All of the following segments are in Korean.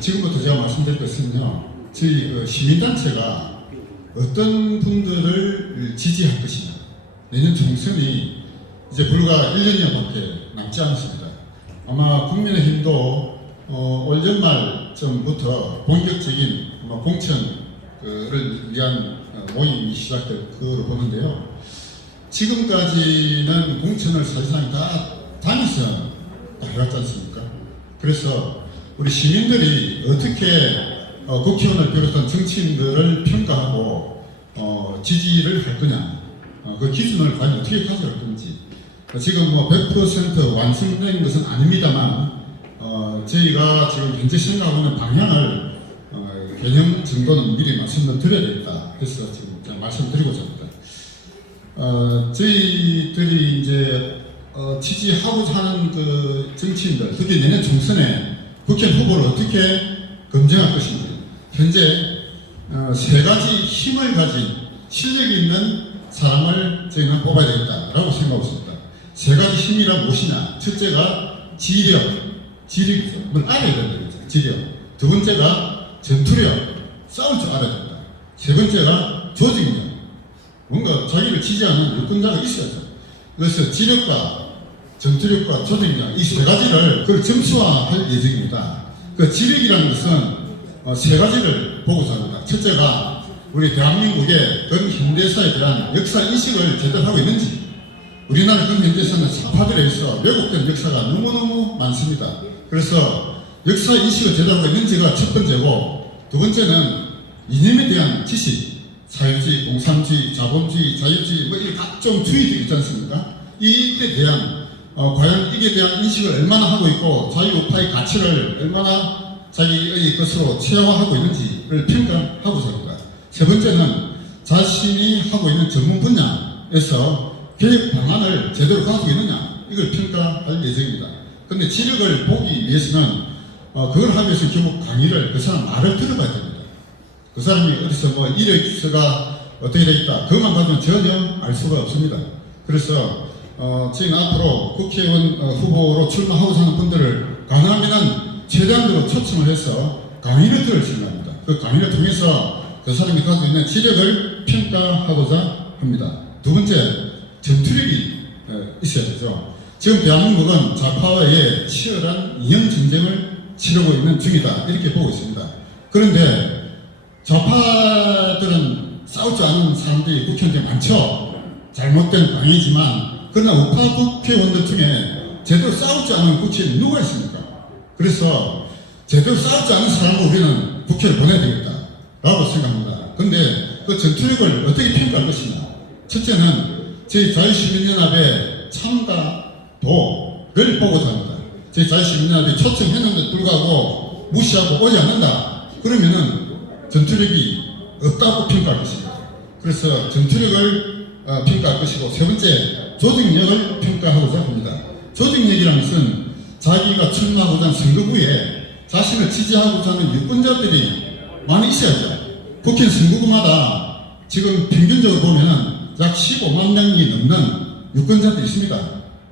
지금부터 제가 말씀드릴 것은요, 저희 시민단체가 어떤 분들을 지지할 것이냐. 내년 총선이 이제 불과 1년여밖에 남지 않았습니다. 아마 국민의힘도 올 연말쯤부터 본격적인 공천을 위한 모임이 시작될 거로 보는데요. 지금까지는 공천을 사실상 다 당에서 다 해왔지 않습니까? 그래서 우리 시민들이 어떻게 국회의원을 비롯한 정치인들을 평가하고 지지를 할 거냐, 그 기준을 과연 어떻게 가져갈 건지. 지금 100% 완성된 것은 아닙니다만 저희가 지금 현재 생각하는 방향을 개념 정도는 미리 말씀을 드려야 되겠다 해서 지금 말씀드리고자 합니다. 저희들이 이제 지지하고자 하는 그 정치인들, 특히 내년 총선에 국회의원 후보를 어떻게 검증할 것인지, 현재 세 가지 힘을 가진 실력 있는 사람을 저희는 뽑아야 되겠다라고 생각하고 있습니다. 세 가지 힘이란 무엇이냐? 첫째가 지력이죠. 뭘 알아야 된다. 지력. 두 번째가 전투력, 싸울 줄 알아야 된다. 세 번째가 조직력, 뭔가 자기를 지지하는 유권자가 있어야죠. 그래서 지력과 전투력과 조직력, 이 세 가지를 그걸 점수화할 예정입니다. 그 지력이라는 것은 세 가지를 보고자 합니다. 첫째가 우리 대한민국의 근현대사에 대한 역사인식을 제대로 하고 있는지. 우리나라 근현대사는 사파들에 있어 왜곡된 역사가 너무너무 많습니다. 그래서 역사인식을 제대로 하고 있는지가 첫 번째고, 두 번째는 이념에 대한 지식, 사회주의, 공산주의, 자본주의, 자유주의, 이런 각종 주의들이 있지 않습니까? 이에 대한 과연 이에 대한 인식을 얼마나 하고 있고, 자유우파의 가치를 얼마나 자기의 것으로 체화하고 있는지를 평가하고자 합니다. 세 번째는 자신이 하고 있는 전문 분야에서 개혁 방안을 제대로 가지고 있느냐, 이걸 평가할 예정입니다. 그런데 지력을 보기 위해서는 그걸 하기 위해서 결국 강의를, 그 사람 말을 들어봐야 됩니다. 그 사람이 어디서 이력서가 어떻게 되어 있다, 그것만 가지고는 전혀 알 수가 없습니다. 그래서 저희는 앞으로 국회의원 후보로 출마하고자 하는 분들을 가능하면 최대한으로 초청을 해서 강의를 들을 생각입니다. 그 강의를 통해서 그 사람이 가지고 있는 지력을 평가하고자 합니다. 두 번째, 전투력이 있어야 되죠. 지금 대한민국은 좌파와의 치열한 이념 전쟁을 치르고 있는 중이다, 이렇게 보고 있습니다. 그런데 좌파들은 싸울 줄 아는 사람들이 국회의원들이 많죠. 잘못된 방향이지만, 그러나 우파 국회의원들 중에 제대로 싸울 줄 아는 국회의원이 누가 있습니까? 그래서 제대로 싸울 줄 아는 사람을 우리는 국회를 보내야 되겠다라고 생각합니다. 그런데 그 전투력을 어떻게 평가할 것이냐? 첫째는 저희 자유시민연합의 참가도를 보고자 합니다. 저희 자유시민연합이 초청했는데도 불구하고 무시하고 오지 않는다, 그러면은 전투력이 없다고 평가할 것입니다. 그래서 전투력을 평가할 것이고, 세 번째, 조직력을 평가하고자 합니다. 조직력이라는 것은 자기가 출마하고자 하는 선거구에 자신을 지지하고자 하는 유권자들이 많이 있어야죠. 국회 선거구마다 지금 평균적으로 보면은 약 15만 명이 넘는 유권자들이 있습니다.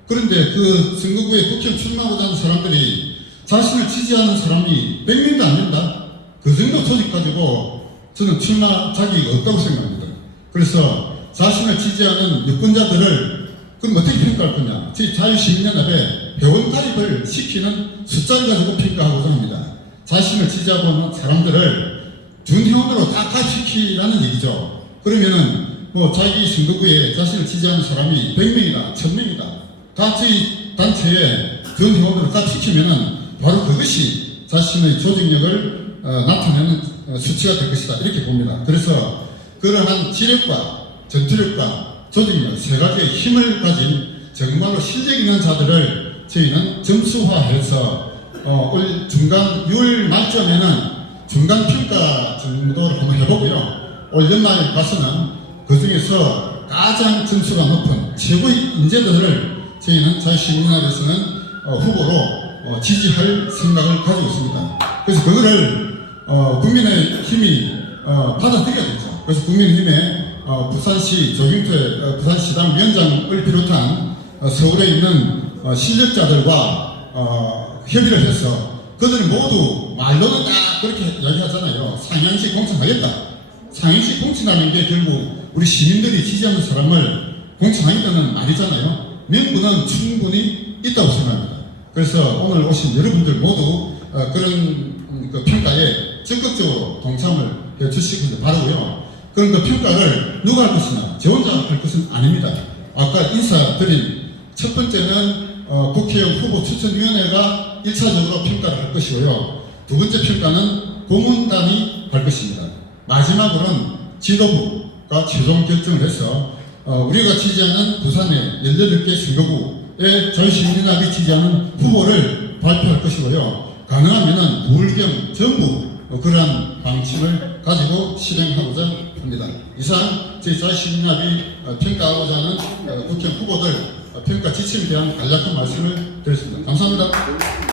그런데 그 선거구에 국회에 출마하고자 하는 사람들이 자신을 지지하는 사람이 100명도 안 된다? 그 정도 조직 가지고 저는 출마 자격이 없다고 생각합니다. 그래서 자신을 지지하는 유권자들을 그럼 어떻게 평가할 거냐? 저희 자유시민연합에 회원 가입을 시키는 숫자를 가지고 평가하고자 합니다. 자신을 지지하고 있는 사람들을 준회원으로 다 가입시키라는 얘기죠. 그러면은 자기 선거구에 자신을 지지하는 사람이 100명이다, 1000명이다, 다 저희 단체에 준회원으로 가입시키면은 바로 그것이 자신의 조직력을 나타내는 수치가 될 것이다, 이렇게 봅니다. 그래서 그러한 지력과 전투력과 조직력, 세 가지의 힘을 가진 정말로 실력 있는 자들을 저희는 점수화해서 올 중간 6월 말쯤에는 중간 평가 정도를 한번 해보고요. 올 연말 가서는 그 중에서 가장 점수가 높은 최고의 인재들을 저희는 자유시민연합에서는 후보로 지지할 생각을 가지고 있습니다. 그래서 그거를 국민의힘이 받아들여야 되죠. 그래서 국민의힘에 부산시 조경태 부산시당 위원장을 비롯한 서울에 있는 실력자들과 협의를 해서 그들은 모두 말로는 딱 그렇게 이야기하잖아요. 상향식 공천하겠다. 상향식 공천하는 게 결국 우리 시민들이 지지하는 사람을 공천하겠다는 말이잖아요. 명분은 충분히 있다고 생각합니다. 그래서 오늘 오신 여러분들 모두 그런 그 평가에 적극적으로 동참을 해 주시기 바라고요. 그런 그 평가를 누가 할 것이냐, 저 혼자 할 것은 아닙니다. 아까 인사드린 첫 번째는 국회의원 후보 추천위원회가 1차적으로 평가를 할 것이고요. 두 번째 평가는 공원단이 할 것입니다. 마지막으로는 지도부가 최종 결정을 해서 우리가 지지하는 부산의 18개 선거구의 자유시민연합이 지지하는 후보를 발표할 것이고요. 가능하면 부울경 전부 그러한 방침을 가지고 실행하고자 합니다. 이상 제 자유시민연합이 평가하고자 하는 국회의원 후보들 평가 지침에 대한 간략한 말씀을 드렸습니다. 감사합니다.